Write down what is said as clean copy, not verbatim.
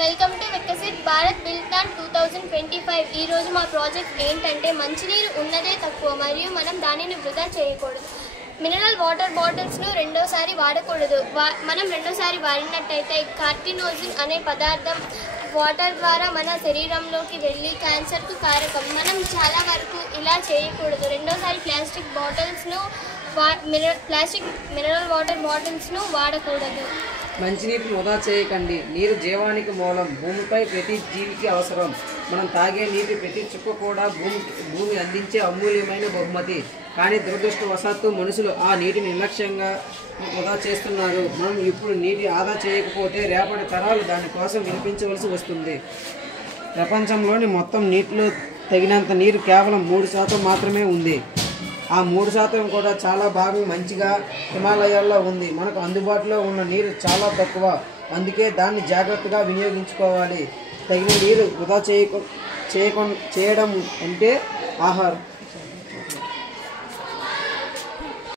Welcome to Viksit Bharat buildathon 2025. ఈరోజు మా project ఏంటంటే మంచినీరు ఉన్నదే తక్కువ మరియు మనం దానిని వృధా చేయకూడదు. మినరల్ వాటర్ బాటిల్స్ను రెండోసారి వాడకూడదు. మనం రెండోసారి వాడినట్టయితే కార్టినోజిన్ అనే పదార్థం వాటర్ ద్వారా మన శరీరంలోకి వెళ్ళి క్యాన్సర్కు కారకం. మనం చాలా వరకు ఇలా చేయకూడదు. రెండోసారి ప్లాస్టిక్ మినరల్ వాటర్ బాటిల్స్ను వాడకూడదు. మంచినీటిని వృధా చేయకండి. నీరు జీవానికి మూలం. భూమిపై ప్రతి జీవికి అవసరం. మనం తాగే నీటి ప్రతి చుక్క కూడా భూమి అందించే అమూల్యమైన బహుమతి. కానీ దురదృష్టవశాత్తు మనుషులు ఆ నీటిని నిర్లక్ష్యంగా వృధా చేస్తున్నారు. మనం ఇప్పుడు నీటి ఆదా చేయకపోతే రేపటి తరాలు దానికోసం వినిపించవలసి వస్తుంది. ప్రపంచంలోని మొత్తం నీటిలో తగినంత నీరు కేవలం 3% మాత్రమే ఉంది. ఆ 3% కూడా చాలా భాగం మంచిగా హిమాలయాల్లో ఉంది. మనకు అందుబాటులో ఉన్న నీరు చాలా తక్కువ. అందుకే దాన్ని జాగ్రత్తగా వినియోగించుకోవాలి. తగిన నీరు వృధా చేయడం అంటే ఆహారం